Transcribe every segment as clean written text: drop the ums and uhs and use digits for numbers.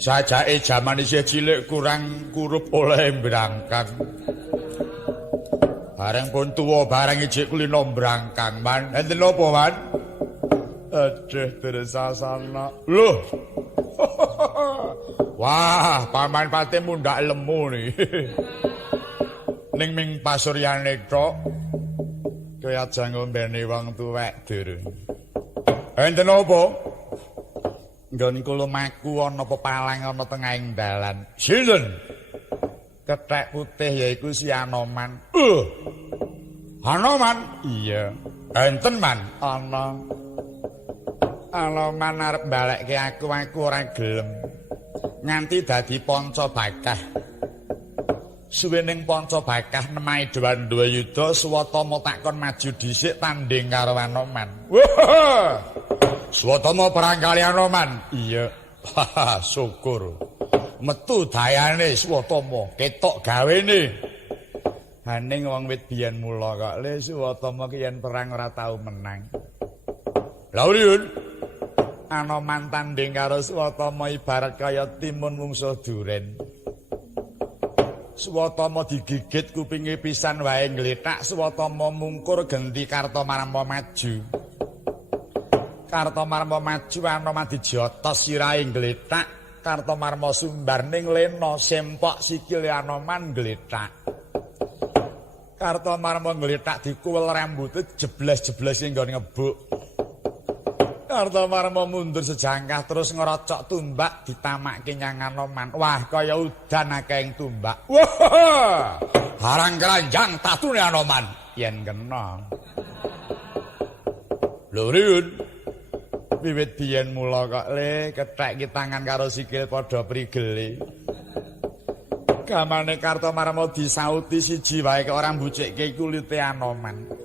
Sajake jaman isih cilik kurang kurup oleh mbrangkang. Bareng pun tuwa bareng ijik kulino mbrangkang, Man. Enten apa, Man? Aduh, tersasana. Loh. Wah, Paman Pati mundak lemu nih. Ning ming pasuryane tok. Kaya aja ngombeni wong tuwek durung. Enten apa? Nggon kula maku ana pepalang ana tengahing dalan. Sinten? Kethek putih yaiku si Anoman. Anoman? Iya. Enten, Man? Ana. Anoman arep balekke aku ora gelem. Nganti dadi panca bakah. Suwening panca bakah nemahi Dwandwa Yuda Swatama takon maju dhisik tanding karo Anoman. Wah! Swatama perang kali Anoman. Iya. Syukur. Metu dayane Swatama, ketok gawene. Haning wong wit biyen mula kok le Swatama ki yen perang ora tau menang. Lha ulun Anoman tanding karo Swatama ibarat kaya timun mungsuh duren. Swatama digigit kupinge pisan wae ngletak, Swatama mungkur genti Kartamarma maju. Kartamarma maju Anoman dijotos sirahe ngletak, Kartamarma sumbar ning lena sempok sikile Anoman ngletak. Kartamarma ngletak dikuwel rambute jebles-jebles nggone ngebuk. Kartamarma mundur sejangkah terus ngerocok tumbak ditamakke nyang Anoman. Wah, kaya udan akeh tumbak. Wah! Harang keranjang tatune Anoman yen kena. Lho Riun. Wiwit biyen mula kok le kethek ki tangan karo sikil padha prigele. Gamane Kartamarma disauti siji wae kok ora mbucikke kulite Anoman.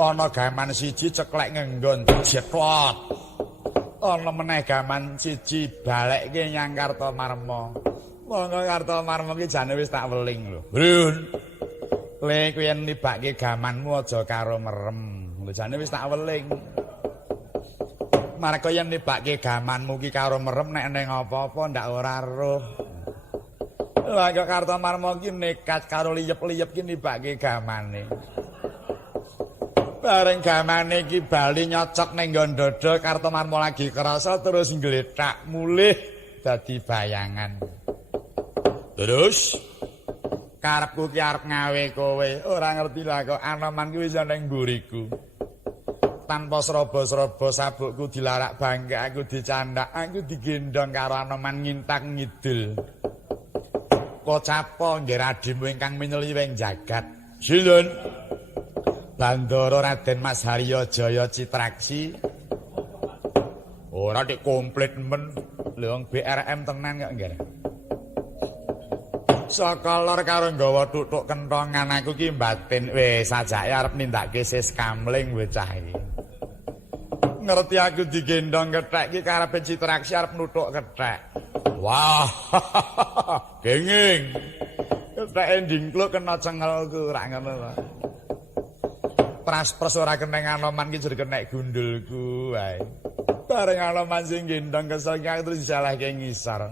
Ana gaman siji ceklek ngenggon jetot. Ana meneh gaman siji balekke nyang Kartamarma. Monggo Kartamarma ki jane wis tak weling lho. Brun. Le kuwi yen nibake gamanmu aja karo merem. Lho jane wis tak weling. Marga yen nibake gamanmu ki karo merem nek ning apa-apa ndak ora roh. Lah kok Kartamarma ki nekat karo liyep-liyep ki nibake gamane. Bareng gamane iki bali nyocok ning nggon dada Kartamarma lagi kerasa terus ngletak mulih dadi bayangan. Terus karepku ki arep ngawe kowe, ora ngerti lah kok Anoman kuwi wis ana ning mburiku. Tanpa srobo-srobo sabukku dilarak bangke, aku dicandak, aku digendong karo Anoman ngintak ngidul. Kocapa nggih radimu ingkang minyeliwing jagat. Sinten? Bandara Raden Mas Haryo Jaya Citraksi. Ora dik komplit men. Lha wong BRM tenan kok nggih. Saka lor karo nggawa tutuk kentongan aku ki batin wis sajake arep nindakke sis kamling bocah iki. Ngerti aku digendong kethek ki karepe Citraksi arep nutuk kethek. Wah. Genging. Ketheke ndingkluk kena cengelku ora ngono to. Pras-pras ora keneng Anoman ki jare kenek gundulku wae. Bareng Anoman sing gendong kesel ki terus disalahke ngisor.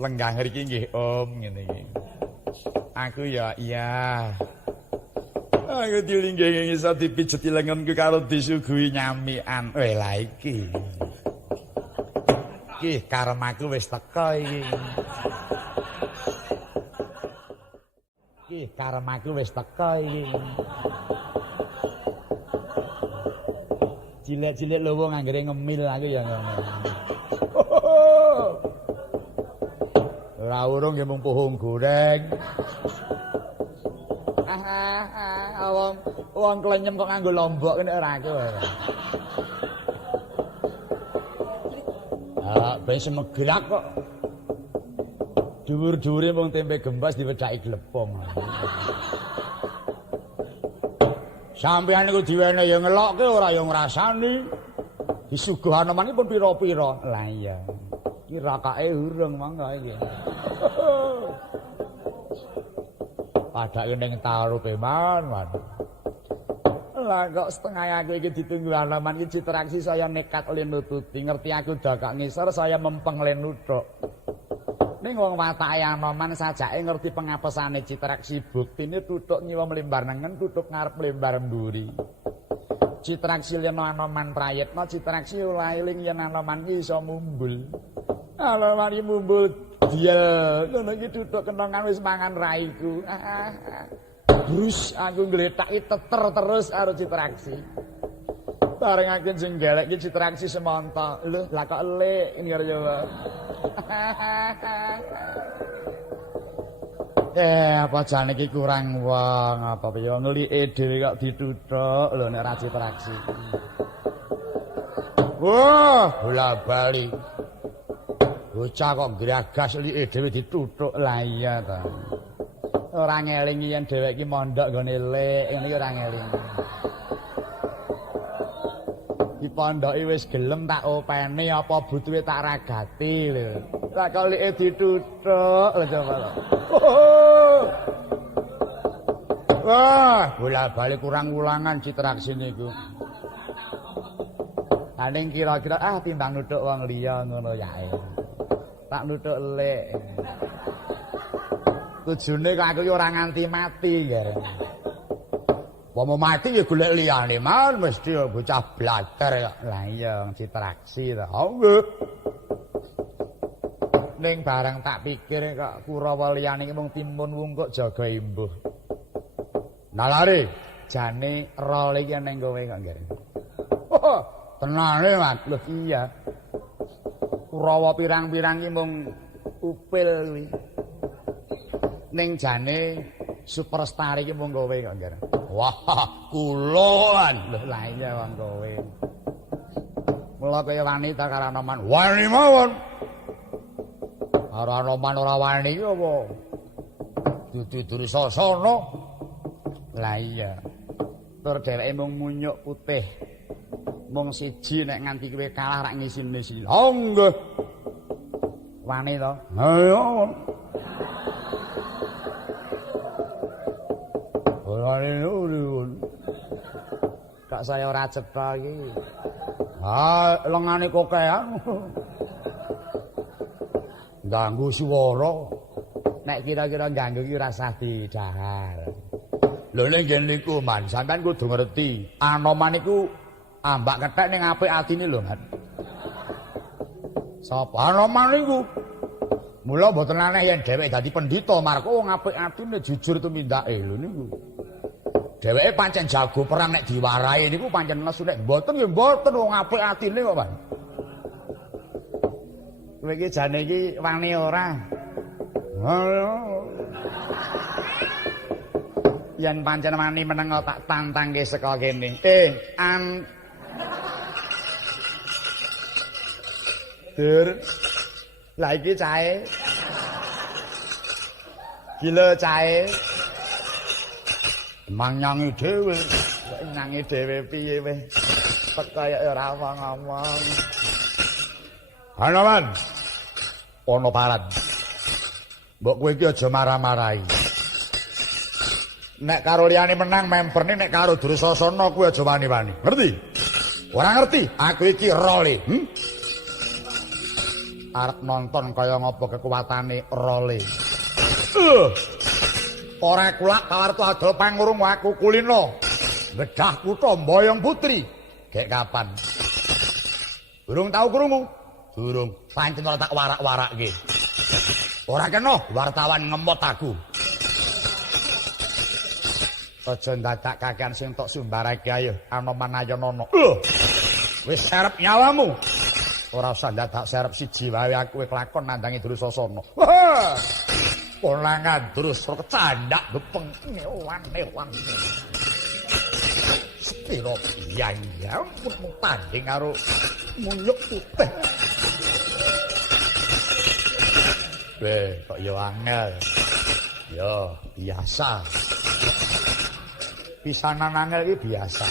Lenggah ngriki nggih Om ngene iki. Aku ya iya. Aku dilinggingi ngisor dipijeti lengenku karo disuguhi nyamikan. Weh lah iki. Iki karmaku wis teka iki. Iki karmaku wis teka iki. Cilik-cilik lho wong anggere ngemil aku ya ngono. Ora urung nggih mung pohong goreng. Wong klenyem kok nganggo lombok kene ora aku. Ben semegrak kok. Dhuwur-dhuwure mung tempe gembas diwedhaki glepung. Sampeyan niku diwene ya ngelokke ora ya ngrasani. Disuguh Anoman iki pun pira-pira. Lah iya. Iki rakake urung mangga iki. Padake ning tarupe man. Lah kok setengah aku iki ditunggu halaman iki Citraksi saya nekat oleh nututi ngerti aku dakak ngisor saya mempeng len nuthuk. Ning wong watake Anoman sajake ngerti pengapesane Citraksi buktine tuthuk nyiwa mlembar nengen tuthuk ngarep mlembar mburi. Citraksi yen Anoman prayitna Citraksi ora eling yen Anoman iki iso mumbul. Anoman iki mumbul diel ngono iki tuthuk kenongan wis mangan raiku. Brus aku ngletaki teter terus karo Citraksi. Bareng aku jenggelek iki Citraksi semonto. Lho, lah kok elik ngene yo. Apa jane iki kurang wong apa ya nglike dhewe kok dituthuk lho nek ra Citraksi. Wah, bola-bali. Bocah kok gragas like dhewe dituthuk. Lah iya ta. Ora ngelingi yen dhewek iki mondok nggone lek, ngene iki ora ngelingi. Di pondoke wis gelem tak openi apa butuhe tak ragati lho. Lah kok like dituthuk lho coba lho. Wah, bola-bali kurang ulangan Citraksi niku. Aning kira-kira timbang nuthuk wong liya ngono yae. Tak nuthuk lek. Tujune kok aku ora nganti mati ya. Wong mati ya golek liyane man mesti bocah blater kok. Lah iya Citraksi to. Nggih. Ning bareng tak pikir kok Kurawa liyane iki mung timun wungkuk jaga imbuh. Nalare jane rol iki ning kowe kok nggih. Oh, tenane Mas. Lho iya. Kurawa pirang-pirang iki mung upil kuwi. Ning jane superstar iki mung kowe kok nggih. Wah, kula lho lah iya wong kowe. Mula kaya wanita karo Anoman. Wani mawon. Karo Anoman ora wani iki apa? Dudu Dursasana. Lah iya. Tur dheweke mung munyuk putih. Mung siji nek nganti kowe kalah rak ngisin-isin. Oh nggih. Wani to? Ayo. Kak saya ora cetha iki. Lengane kokean. Ganggu swara. Nek kira-kira ganggu iki ora usah didahar. Lho ning ngene niku man, sampean kudu ngerti. Anoman iku ambak kethek ning apik atine lho, Man. Sapa Anoman niku? Mula mboten aneh yen dhewek dadi pendhita marko wong apik atine jujur tumindake lho niku. Dheweke pancen jago perang nek diwarai niku pancen nesu nek mboten ya mboten wong apik atine kok, Pak. Kowe iki jane iki wani ora? Yen pancen wani meneng tak tantangke saka kene. Dur. Lah iki cahe. Gila cahe. Manyangi dhewe. Nyangi dhewe piye weh. Kaya ora ngomong. Anoman. Ono parat. Mbok kowe iki aja marah-marahi. Nek karo liyane menang memperne nek karo Dursasana kowe aja wani-wani. Ngerti? Ora ngerti? Aku iki role. Arep nonton kaya ngapa kekuatane role. Ora kulak kawartu adol pangurung aku kulino. Gedah kutha Mboyong Putri. Gek kapan? Durung tau krungu? Durung. Pancen ora tak warak-warakke. Ora kena wartawan ngemot aku. Aja ndadak kakean sing tok sumbarake ayo Anoman Ayanana. Wis serep nyawamu. Ora usah ndadak serep siji wae aku kelakon nandangi Dursasana. Wah! Polangan terus kecandak bepeng ewan-ewan. Sepiro ya pun tanding karo munyuk putih. Kok ya angel. Ya biasa. Pisanan angel iki biasa.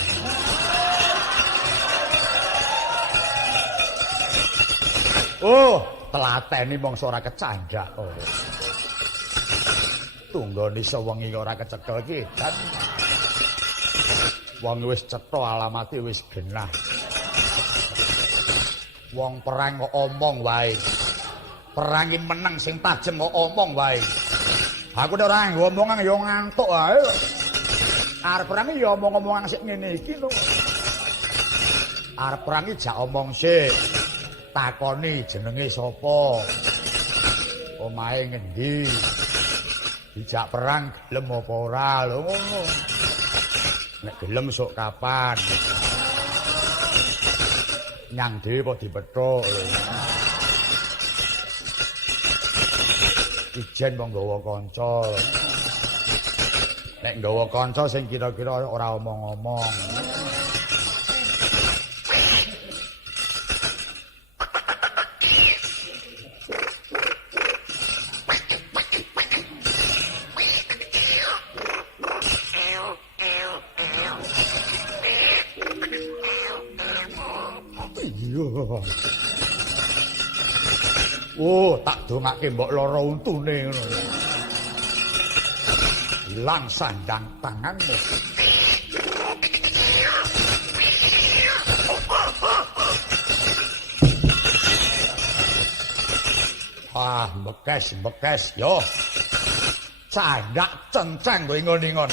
Oh, telateni mongso ora kecandak. Oh. Tunggone sewengi ora kecekel kidan. Wong wis cetha alamate wis genah. Wong perang kok omong wae. Perangin meneng sing tajem kok omong wae. Aku nek ora ngomongan ya ngantuk wae. Arep perang ya omong-omongan sik ngene iki lho. Arep perang jak omong sik. Takoni jenenge sapa? Omahe ngendi? Dijak perang gelem apa ora lho ngono. Nek gelem sok kapan? Nyang dhewe apa dipethuk lho. Ijen mong nggawa kanca. Nek nggawa kanca sing kira-kira ora omong-omong. Oh, tak dongake mbok lara untune ngono. Ilang sandang tanganmu. Ah, bekes yo. Candak cencang kowe ingon-ingon.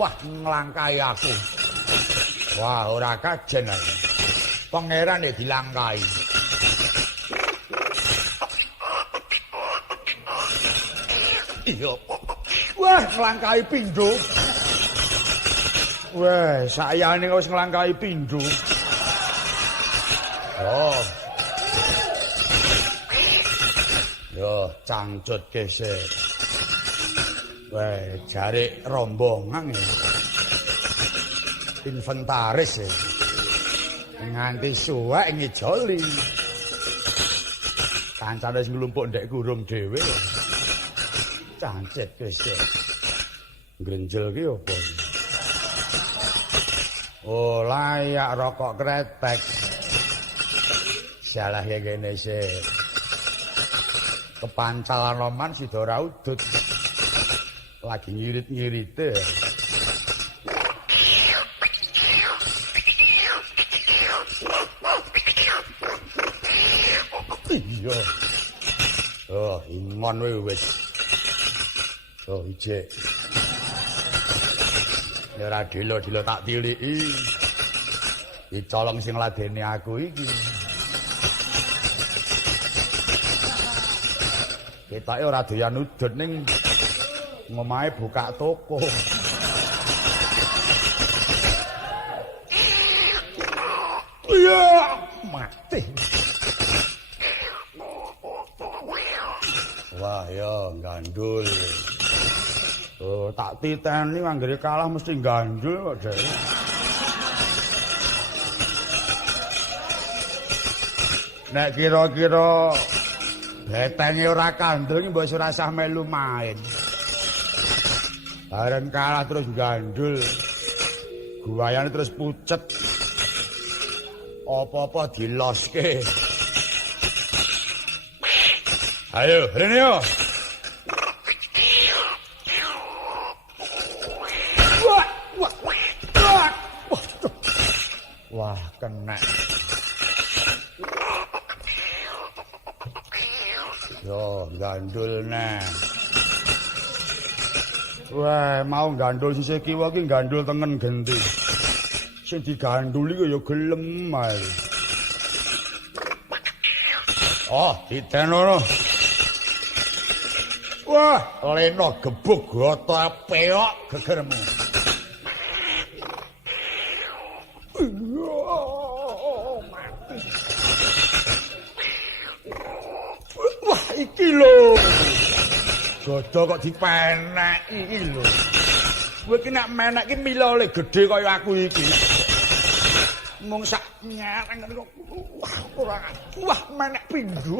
Wah, nglangkai aku. Wah, ora kajen aku. Pangeran nek dilangkai. Iya. Wah, nglangkai pindho. Wah, sayane wis nglangkai pindho. Oh. Yo, cangcut gesek. Wah, jare rombongan ya. Inventaris ya. Nganti suwek ngijoli. Kancane sing nglumpuk ndek kurung dhewe. Cancet gesek. Grenjel ki opo? Oh, layak rokok kretek. Salah ya kene sik. Kepancalan oman sida ora udut. Lagi ngirit-ngirite. Iya. Oh, ingon wis. Oh, ijek. Ya ora dilo-dilo tak tiliki. Dicolong sing ladeni aku iki. Ketake ora doyan udut ning ngomahe buka toko. Iya, mati. Wah, ya gandul. Oh, tak titeni anggere kalah mesti gandul kok, Dek. Nek kira-kira betenge ora kandel iki mbok ora sah melu main. Bareng kalah terus gandul. Guayane terus pucet. Apa-apa diloske. Ayo, rene yo. Wah, kena. Yo, gandul nah. Wah, mau gandul sisih kiwa ki gandul tengen genti. Sing diganduli ya gelem ae. Oh, ditenono. Wah, leno gebuk gota peok gegermu. Mati. Wah, iki lho. Godo kok dipenek iki lho. Kowe ki nek menek ki milole gedhe kaya aku iki. Mung sak nyareng kok. Wah, ora. Wah, menek pindho.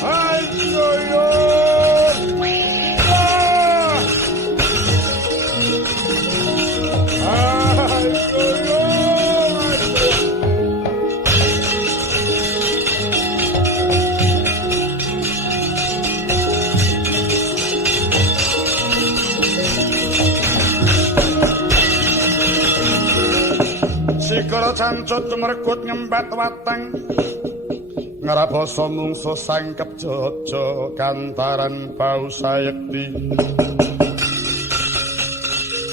Hai yo yo. Sikara cancut tumrekut ngembat watang ngrabasa mungsuh sangkep jojo kantaran bau sayekti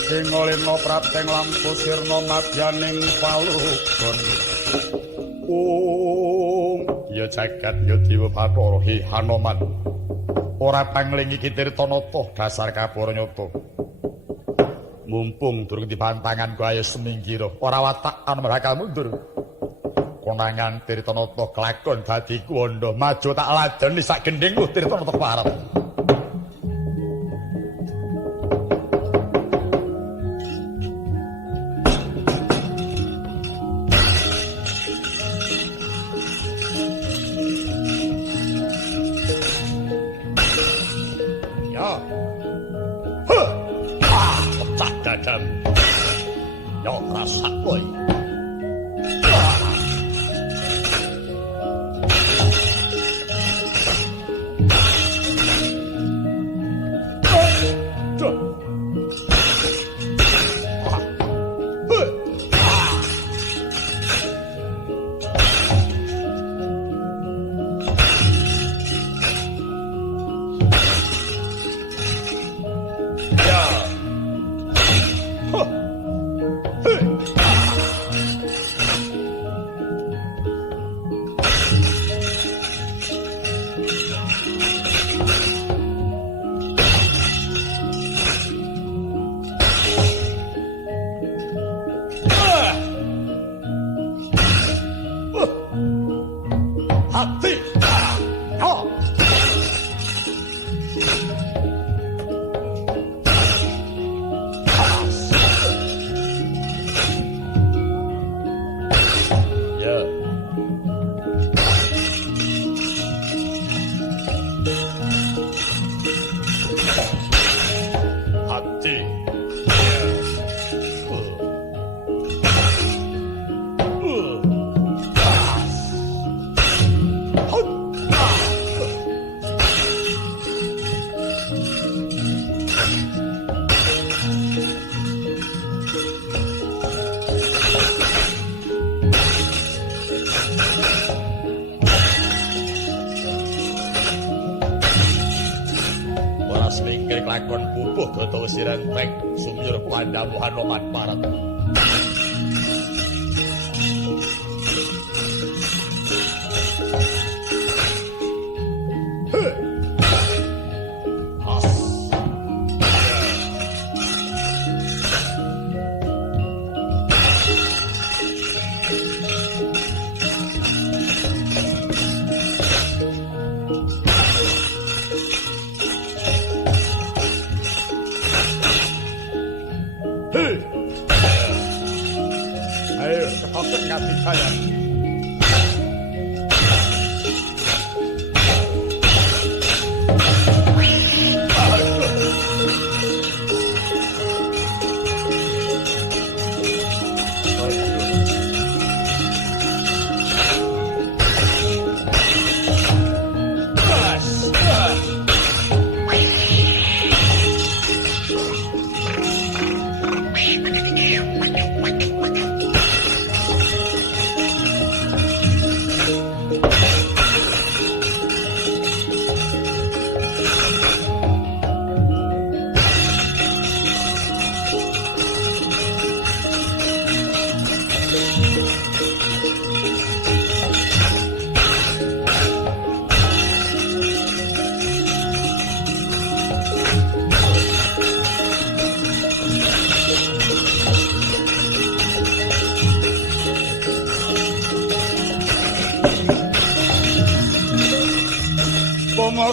Singolena prateng lampu sirna madyaning palugon ya jagat ya Dewa Bathara Hi Hanoman ora pangling iki Tirtanata dasar kaburanyata mumpung durung dibantangan ku ayo semingkira ora watakan bakal mundur konangan Tirtanata kelakon dadi kuwanda maju tak ladeni sak gendhingku Tirtanata parep Yo rasa boy. Lakon pupuh Gotha Sirenteng sumyur Pandawa Hanoman parat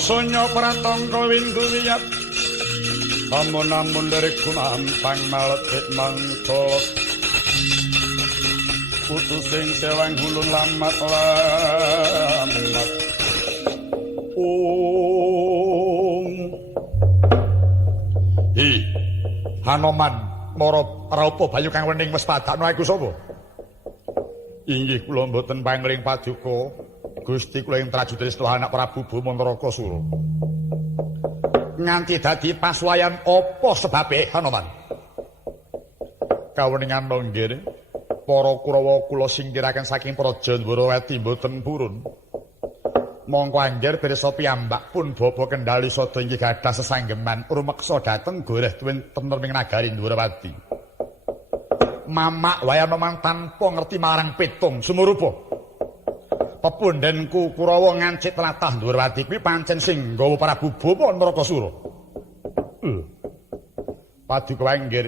Sonya pratangka windu wiyat amun-amun dari kumampang maletik mangkala putus sing sewang hulun lamat Hi Hanoman mara rapa bayu kang wening wis padakno aku sapa inggih kula mboten pangling paduka Gusti kula ing Trajudrisna anak Prabu Bamantaraka Sura. Nganti dadi paswayan apa sebabe Hanoman? Kaweningan nggih. para Kurawa kula singkiraken saking praja Ndwarawati mboten purun. Mongko angger pirsa piyambak pun bapa kendali sada inggih gadah sesanggeman rumeksa dhateng goreh wonten ing nagari Ndwarawati. Mamak wae Anoman tanpa ngerti marang pitung sumurupa. Pepundhenku Kurawa ngancik tlatah Ndwarawati kuwi pancen sing nggawa Prabu Bapa Narakasura. Paduka angger,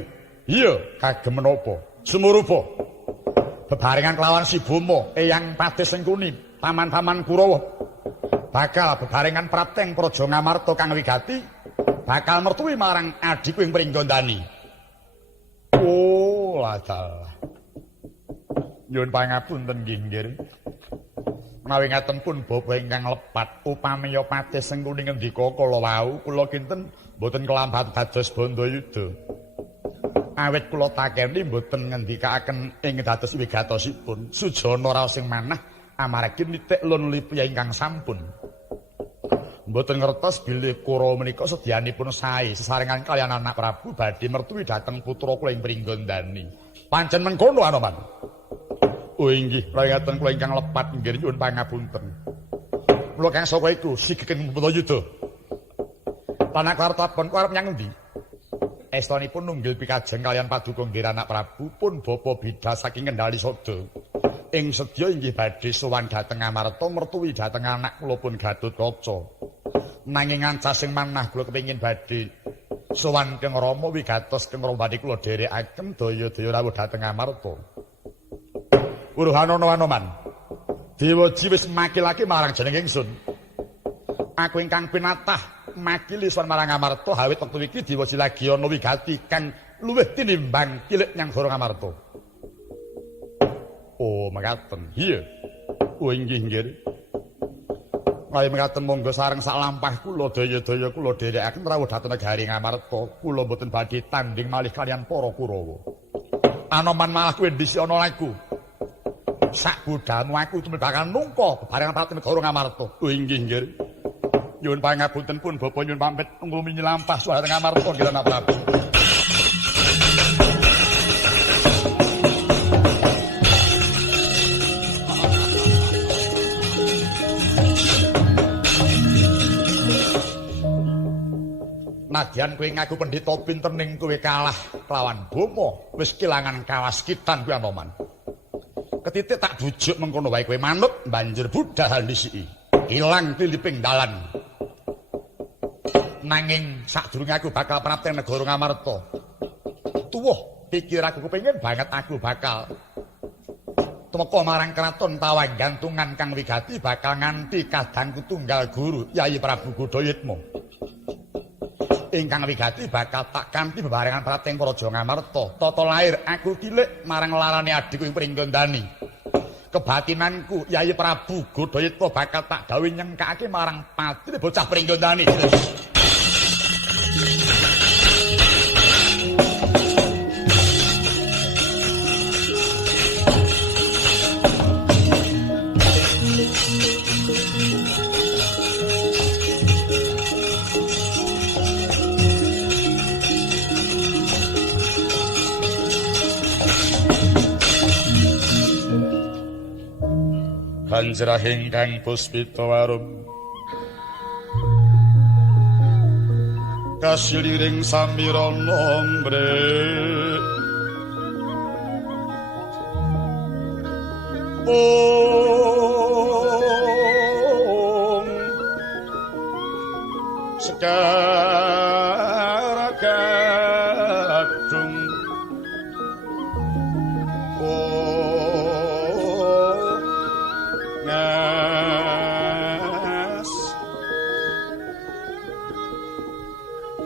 iya kagem menapa? Sumurupa. Bebarengan kelawan si Boma Eyang Pades Sengkuni, paman-paman Kurawa. Bakal bebarengan prapteng Praja Ngamarta kang wigati bakal mertuwi marang adhiku ing Pringgondani. Oh, ladalah. Nyuwun pangapunten nggih. Menawi ngaten pun bapa ingkang lepat upami Pades Sengkuni ngendika kala wau kula kinten mboten kelambat dados Bandayuda. Awit kula takeni mboten ngendikaaken ing dados wigatosipun Sujana raos sing manah amargi nitik lun lipi ingkang sampun. Mboten ngertos bilih Kurawa menika sedyanipun sae sesarengan kaliyan anak Prabu badhe mertuwi dhateng putra kula ing Pringgondani. Pancen mengkono Anoman. Oh inggih, ngaten kula ingkang lepat nggih nyuwun pangapunten. Mula kang saka iku sigeken Bandayuda. Panak wartapun arep nyang endi? Estanipun nunggil pikajeng kaliyan paduka nggih anak Prabu pun bapa bidhas saking Kendali Sada. Ing sedya inggih badhe sowan dhateng Amarta mertuwi dhateng anak kula pun Gatotkaca. Nanging ancas sing manah kula kepengin badhe sowan Kang Rama wigatos Kang Rama badhe kula dherekaken daya-daya rawuh dhateng Amarta. Uruhana Anoman. Dewaji wis makilake marang jeneng ingsun. Aku ingkang pinatah makili sowan marang Amarta awit wektu iki Dewaji lagi ana wigati kang luwih tinimbang cilik nyang Goro Amarta. Oh, mekaten. Iya. Oh, inggih. Kaya mekaten monggo sareng sak lampah kula daya-daya kula dherekaken rawuh dhateng negari Ngamarta. Kula mboten badhe tanding malih kaliyan para Kurawa. Anoman malah kowe ndisi ana laku. Sak budhalmu aku tembe bakal nungka bebarengan pati negara Ngamarta. Oh, inggih. Nyuwun pangapunten pun Bapa nyuwun pamit nglumi lampah suara Ngamarta nggih anak Prabu. Nadyan kowe ngaku pendhita pinter ning kowe kalah kelawan Boma, wis kelangan kawaskitan kuwi Anoman. Ketitik tak bujuk mengkono wae kowe manut banjur budhal ndisiki. Ilang tiliping dalan. Nanging sadurunge aku bakal prapteng negara Ngamarta. Tuwuh pikir aku kepengin banget aku bakal tumeka marang kraton Tawang gantungan kang wigati bakal nganti kadangku tunggal guru Yayi Prabu Godayitma. Ingkang wigati bakal tak kanthi bebarengan prateng Praja Ngamarta. Tata lair aku cilik marang larane adhiku ing Pringgondani. Kebatinanku Yayi Prabu Godayitma bakal tak dawuh nyengkake marang patine bocah Pringgondani. Panjrahing kang puspita warum kasiliring samirana mbrek om sekara kadung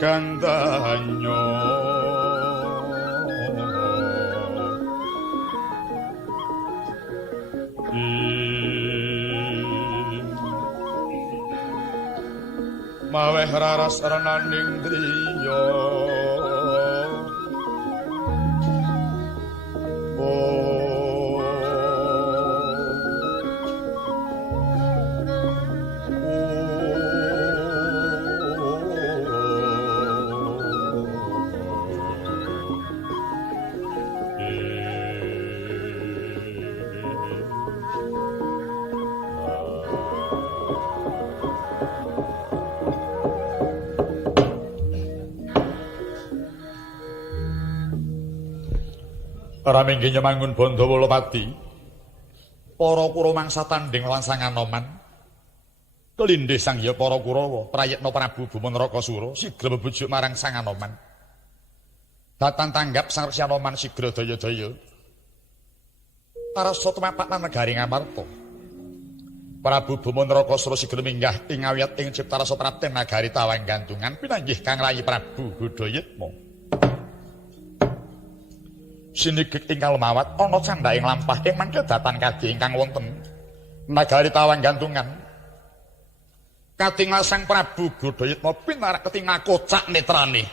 Gandanyo maweh raras renaning driya Raminggi nyemangun Bandawalapati. Para Kurawa mangsa tanding lawan Sang Anoman. Kelindih sang ya para Kurawa, prayitna Prabu Bumanrakasura sigra bebujuk marang Sang Anoman. Datan tanggap Sang Resi Anoman sigra daya-daya. Tarasa tumapak lan negari Ngamarta. Prabu Bumanrakasura sigra minggah ing awiyat ing ciptarasa prapten nagari Tawang Gantungan pinanggih kang rayi Prabu Godayitma. Sinigek ingkang lemawat ana candhaking lampah ing mangke datan kadhi ingkang wonten nagari Tawang Gantungan. Katingal Sang Prabu Godayitma pinarak ketingal kocak netrane.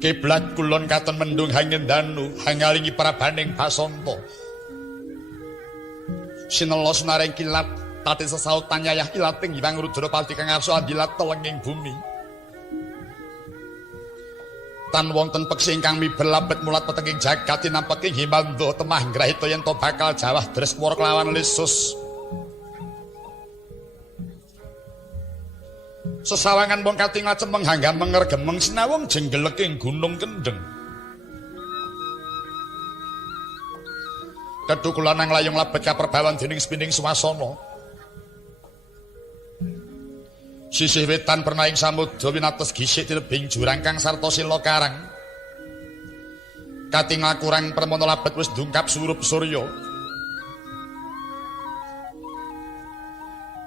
Kiblat kulon katon mendung hangendanu hangalingi prabaning Basanta. Sinela sunaring kilat tati sesautan yayah ilating Hyang Rudropati kang arsa andilat telenging bumi. Tan wonten peksi ingkang miber labet mulat petenging jagat tinampak ing himanda temah ngrahita yen to bakal jawah Dreswara kelawan Lesus. Sesawangan wong katingal cemeng hanggan menger gemeng sinawung jenggeleking Gunung Kendeng. Kedukulan nang layung labet kaperbawan dening spining swasana. Sisih wetan pernaing samudra winates gisik dilebing jurang kang sarta sila karang. Katingal kurang permana labet wis dungkap surup surya.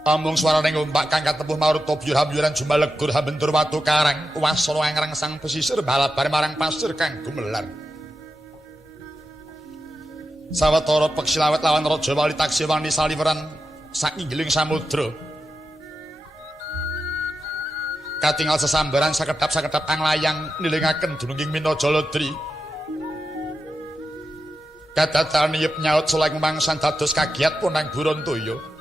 Amung swaraning ombak kang katempuh maruta byur-byuran jumalegur hambentur watu karang wasana angreng sang pesisir balabar marang pasir kang gumelar. Sawetara peksi lawet lawan raja wali taksih wani saliweran sakinggiling samudra. Katingal sesambaran sakedhap-sakedhap kang layang nilingaken dununging Minajaladri. Kadatan yep nyaut suleng mangsan dados kagiat punang Burontoyo.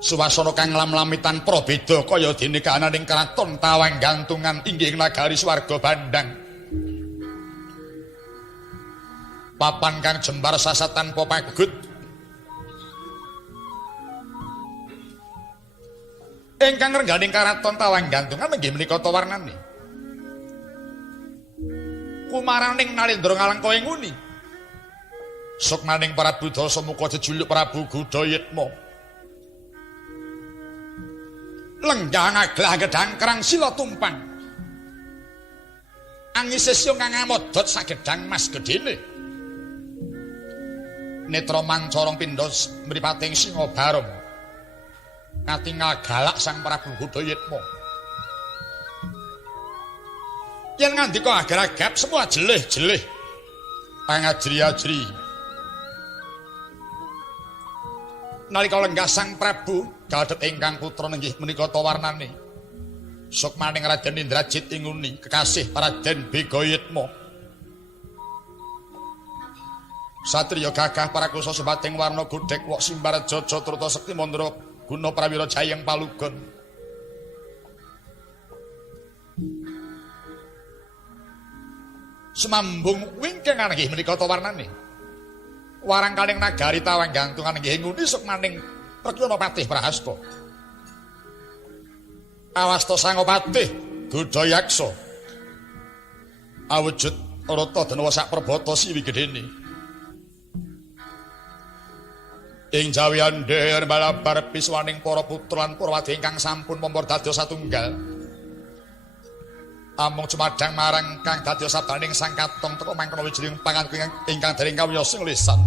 Suwasana kang lam-lamitan probeda kaya dene kaananing kraton Tawang Gantungan inggih nagari swarga Bandang. Papan kang jembar sasat tanpa pagut. Ingkang rengganing karaton Tawang Gantungan inggih menika ta warnane. Kumaraning Nalendra Ngalengka ing nguni. Sukmaning Prabu Dasamuka jejuluk Prabu Godayitma. lenggah ngaglah gedang kerang sila tumpang angise sio ngamodot sagedang mas gedene netra mancorong pindos mripating singa barong katingal galak sang Prabu Budayitma yen ngandika agar-agap semua jelih-jelih pangajri-ajri nalika lenggah sang Prabu gadhep ingkang putra nenggih menika tawarnane Sukmaning Raden Indrajit inguni kekasih Raden Begayitma satriya gagah parakusa sebating warna godhek wok simbar jaja truta sekti mandra guna prawira jayeng palugon semambung wingking nggih menika tawarnane warang kaling nagari tawang gantungan nggih nguni Sukmaning Prakyana Patih Prahasta Awasta Sangopatih Gudayaksa awujud rata denawa sak perbata siwi gedene ing jawiandher balabar piswaning para putra lan Purwadi ingkang sampun mompor dados satunggal amung cumadhang marang kang dados sabdaning sang katong teka mangkana wijing pangan ingkang dereng kawiyos sing lisan